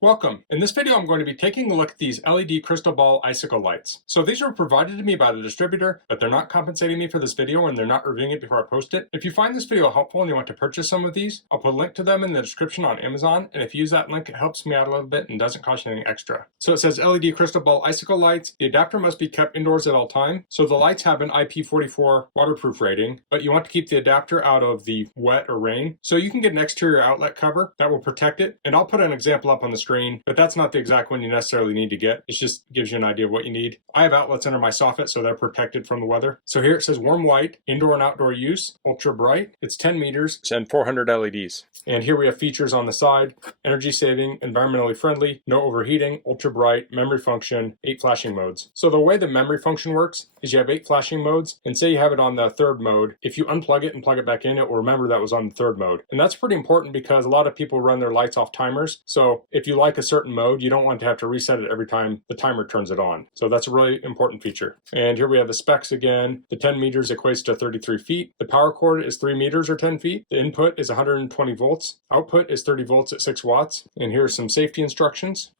Welcome. In this video, I'm going to be taking a look at these LED crystal ball icicle lights. So these were provided to me by the distributor, but they're not compensating me for this video and they're not reviewing it before I post it. If you find this video helpful and you want to purchase some of these, I'll put a link to them in the description on Amazon. And if you use that link, it helps me out a little bit and doesn't cost you anything extra. So it says LED crystal ball icicle lights. The adapter must be kept indoors at all time. So the lights have an IP44 waterproof rating, but you want to keep the adapter out of the wet or rain. So you can get an exterior outlet cover that will protect it. And I'll put an example up on the screen, but that's not the exact one you necessarily need to get. It just gives you an idea of what you need. I have outlets under my soffit, so they're protected from the weather. So here it says warm white, indoor and outdoor use, ultra bright. It's 10 meters and 400 LEDs. And here we have features on the side: energy saving, environmentally friendly, no overheating, ultra bright, memory function, 8 flashing modes. So the way the memory function works is you have 8 flashing modes, and say you have it on the 3rd mode. If you unplug it and plug it back in, it will remember that was on the 3rd mode. And that's pretty important because a lot of people run their lights off timers. So if you like a certain mode, you don't want to have to reset it every time the timer turns it on. So that's a really important feature. And here we have the specs again. The 10 meters equates to 33 feet. The power cord is 3 meters or 10 feet. The input is 120 volts. Output is 30 volts at 6 watts. And here are some safety instructions.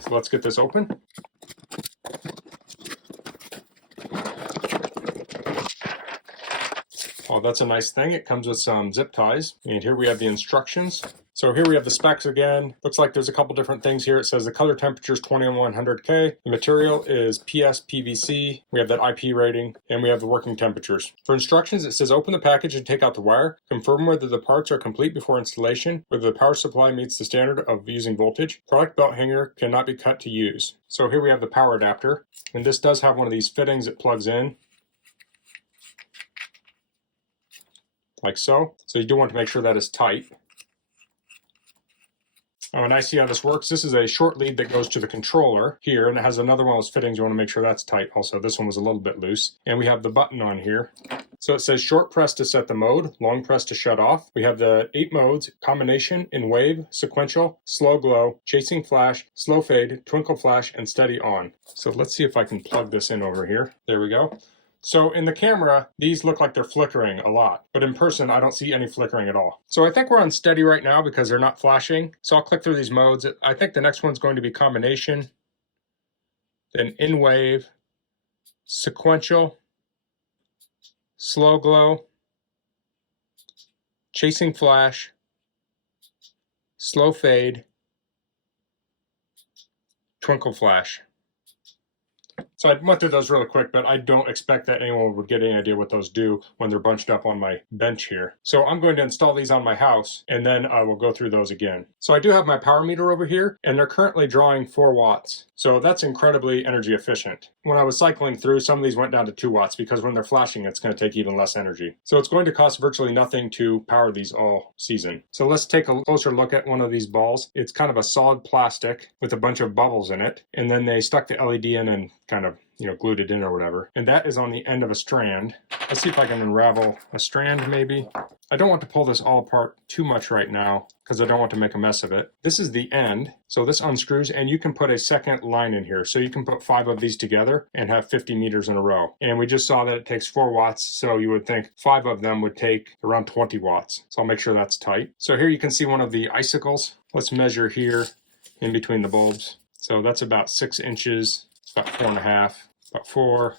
So let's get this open. Oh, that's a nice thing. It comes with some zip ties. And here we have the instructions. So here we have the specs again. Looks like there's a couple different things here. It says the color temperature is 2100K. The material is PS PVC. We have that IP rating, and we have the working temperatures. For instructions, it says open the package and take out the wire. Confirm whether the parts are complete before installation, whether the power supply meets the standard of using voltage. Product belt hanger cannot be cut to use. So here we have the power adapter, and this does have one of these fittings that plugs in, like so. So you do want to make sure that is tight. Oh, and I see how this works. This is a short lead that goes to the controller here, and it has another one of those fittings. You want to make sure that's tight also. This one was a little bit loose. And we have the button on here. So it says short press to set the mode, long press to shut off. We have the 8 modes: combination, in wave, sequential, slow glow, chasing flash, slow fade, twinkle flash, and steady on. So let's see if I can plug this in over here. There we go. So in the camera, these look like they're flickering a lot, but in person, I don't see any flickering at all. So I think we're on steady right now because they're not flashing. So I'll click through these modes. I think the next one's going to be combination, then in wave, sequential, slow glow, chasing flash, slow fade, twinkle flash. So I went through those really quick, but I don't expect that anyone would get any idea what those do when they're bunched up on my bench here. So I'm going to install these on my house, and then I will go through those again. So I do have my power meter over here, and they're currently drawing 4 watts. So that's incredibly energy efficient. When I was cycling through, some of these went down to 2 watts because when they're flashing, it's going to take even less energy. So it's going to cost virtually nothing to power these all season. So let's take a closer look at one of these balls. It's kind of a solid plastic with a bunch of bubbles in it, and then they stuck the LED in and kind of, glued it in or whatever. And that is on the end of a strand. Let's see if I can unravel a strand maybe. I don't want to pull this all apart too much right now because I don't want to make a mess of it. This is the end. So this unscrews, and you can put a second line in here. So you can put 5 of these together and have 50 meters in a row. And we just saw that it takes 4 watts. So you would think 5 of them would take around 20 watts. So I'll make sure that's tight. So here you can see one of the icicles. Let's measure here in between the bulbs. So that's about 6 inches, about 4.5, about 4,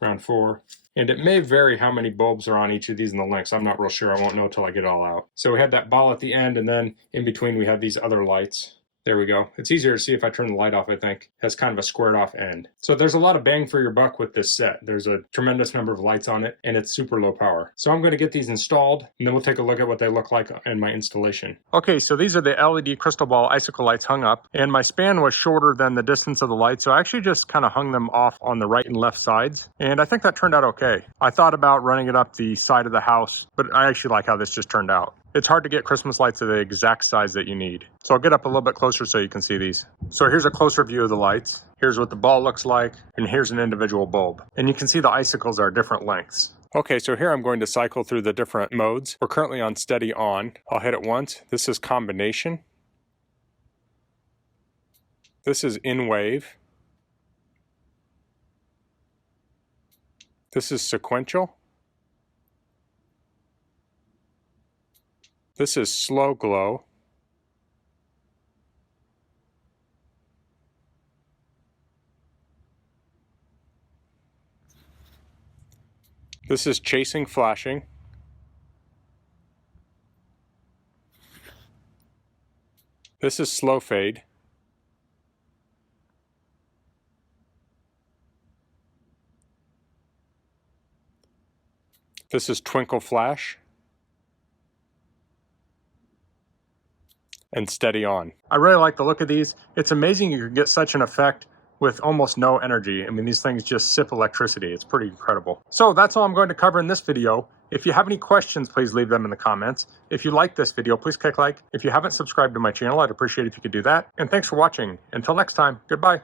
around 4. And it may vary how many bulbs are on each of these in the lengths. I'm not real sure. I won't know until I get it all out. So we had that ball at the end, and then in between we have these other lights. There we go. It's easier to see if I turn the light off, I think. It has kind of a squared off end. So there's a lot of bang for your buck with this set. There's a tremendous number of lights on it, and it's super low power. So I'm going to get these installed, and then we'll take a look at what they look like in my installation. Okay, so these are the LED crystal ball icicle lights hung up, and my span was shorter than the distance of the light, so I actually just kind of hung them off on the right and left sides, and I think that turned out okay. I thought about running it up the side of the house, but I actually like how this just turned out. It's hard to get Christmas lights of the exact size that you need. So I'll get up a little bit closer so you can see these. So here's a closer view of the lights. Here's what the ball looks like, and here's an individual bulb. And you can see the icicles are different lengths. Okay, so here I'm going to cycle through the different modes. We're currently on steady on. I'll hit it once. This is combination. This is in wave. This is sequential. This is slow glow. This is chasing flashing. This is slow fade. This is twinkle flash. And steady on. I really like the look of these. It's amazing you can get such an effect with almost no energy. I mean, these things just sip electricity. It's pretty incredible. So that's all I'm going to cover in this video. If you have any questions, please leave them in the comments. If you like this video, please click like. If you haven't subscribed to my channel, I'd appreciate it if you could do that. And thanks for watching. Until next time, goodbye.